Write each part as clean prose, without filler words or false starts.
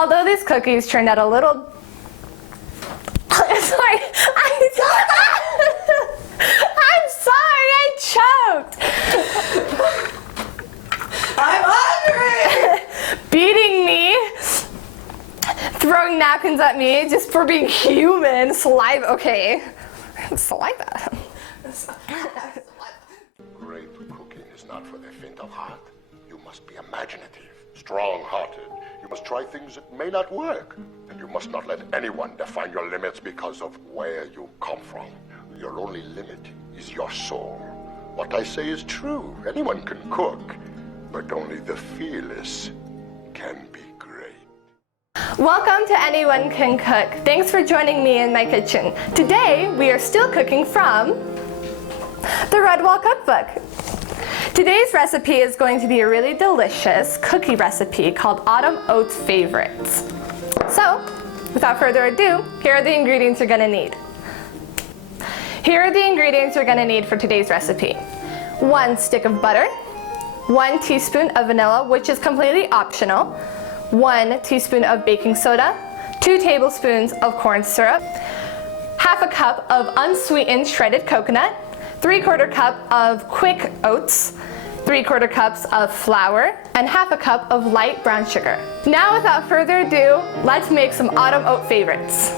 Although these cookies turned out a little... Sorry, I'm sorry, I choked. I'm hungry! Beating me, throwing napkins at me just for being human. Saliva, okay. Saliva. Great cooking is not for the faint of heart. You must be imaginative, strong-hearted. You must try things that may not work. And you must not let anyone define your limits because of where you come from. Your only limit is your soul. What I say is true. Anyone can cook, but only the fearless can be great. Welcome to Anyone Can Cook. Thanks for joining me in my kitchen. Today, we are still cooking from the Redwall Cookbook. Today's recipe is going to be a really delicious cookie recipe called Autumn Oats Favorites. So, without further ado, here are the ingredients you're going to need. Here are the ingredients you're going to need for today's recipe. 1 stick of butter, 1 teaspoon of vanilla, which is completely optional, 1 teaspoon of baking soda, 2 tablespoons of corn syrup, half a cup of unsweetened shredded coconut, 3/4 cup of quick oats, 3/4 cups of flour, and half a cup of light brown sugar. Now, without further ado, let's make some autumn oat favorites.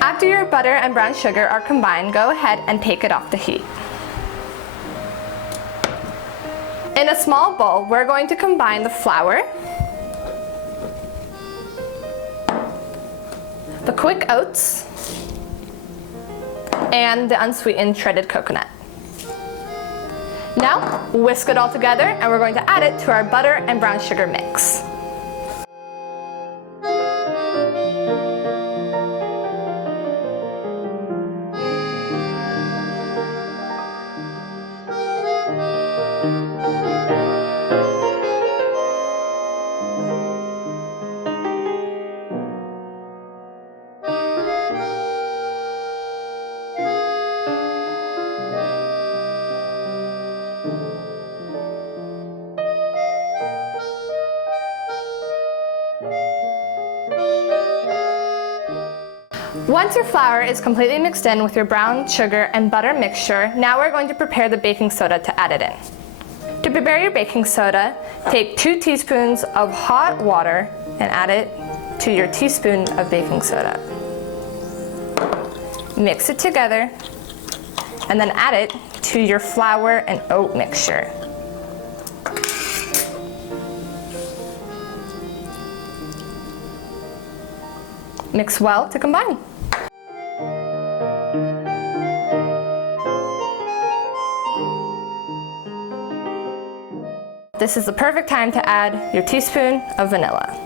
After your butter and brown sugar are combined, go ahead and take it off the heat. In a small bowl, we're going to combine the flour, the quick oats, and the unsweetened shredded coconut. Now, whisk it all together, and we're going to add it to our butter and brown sugar mix. Once your flour is completely mixed in with your brown sugar and butter mixture, now we're going to prepare the baking soda to add it in. To prepare your baking soda, take 2 teaspoons of hot water and add it to your teaspoon of baking soda. Mix it together and then add it to your flour and oat mixture. Mix well to combine. This is the perfect time to add your teaspoon of vanilla.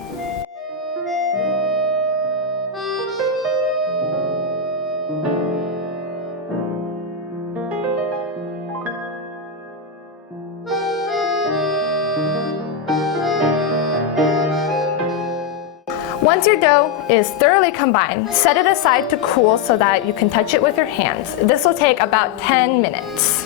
Once your dough is thoroughly combined, set it aside to cool so that you can touch it with your hands. This will take about 10 minutes.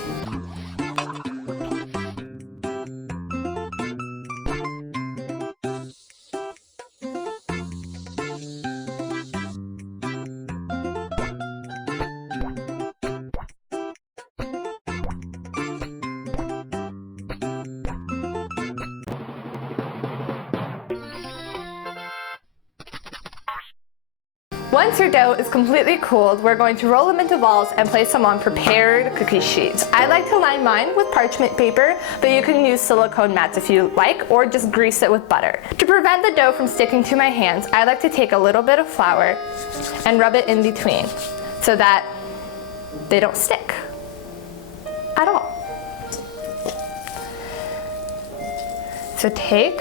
Once your dough is completely cooled, we're going to roll them into balls and place them on prepared cookie sheets. I like to line mine with parchment paper, but you can use silicone mats if you like, or just grease it with butter. To prevent the dough from sticking to my hands, I like to take a little bit of flour and rub it in between so that they don't stick at all. So take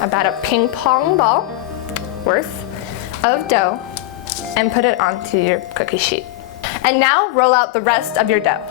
about a ping pong ball worth of dough and put it onto your cookie sheet. And now roll out the rest of your dough.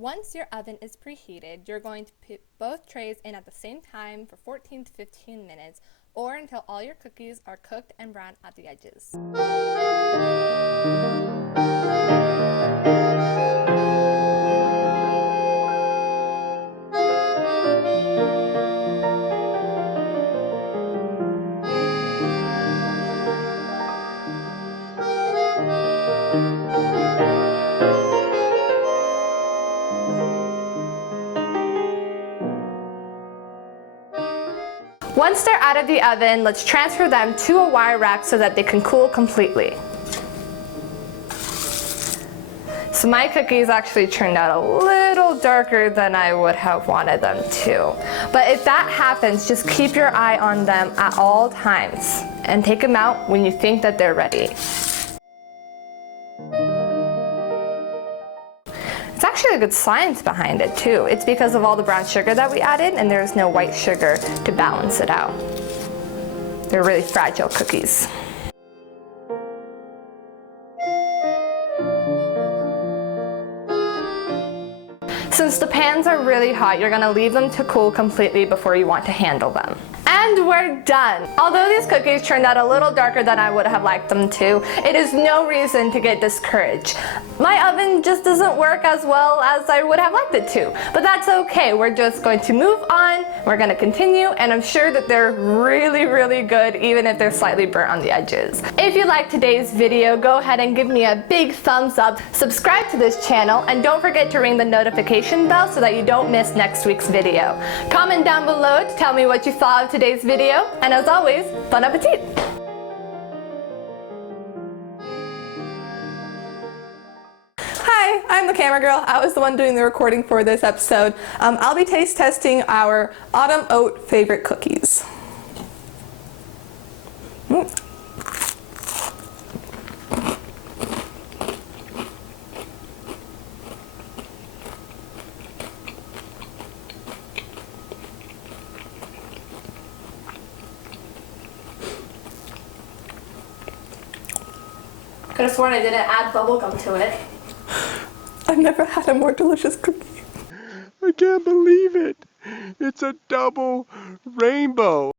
Once your oven is preheated, you're going to put both trays in at the same time for 14 to 15 minutes, or until all your cookies are cooked and brown at the edges. Once they're out of the oven, let's transfer them to a wire rack so that they can cool completely. So my cookies actually turned out a little darker than I would have wanted them to. But if that happens, just keep your eye on them at all times and take them out when you think that they're ready. It's actually a good science behind it too. It's because of all the brown sugar that we added, and there's no white sugar to balance it out. They're really fragile cookies. Since the pans are really hot, you're gonna leave them to cool completely before you want to handle them. And we're done! Although these cookies turned out a little darker than I would have liked them to, it is no reason to get discouraged. My oven just doesn't work as well as I would have liked it to, but that's okay. We're just going to move on, we're gonna continue, and I'm sure that they're really, really good, even if they're slightly burnt on the edges. If you liked today's video, go ahead and give me a big thumbs up, subscribe to this channel, and don't forget to ring the notification bell so that you don't miss next week's video. Comment down below to tell me what you thought of today's video, and as always, bon appetit! Hi, I'm the camera girl. I was the one doing the recording for this episode. I'll be taste testing our autumn oat favorite cookies. Could have sworn I didn't add bubblegum to it. I've never had a more delicious cookie. I can't believe it. It's a double rainbow.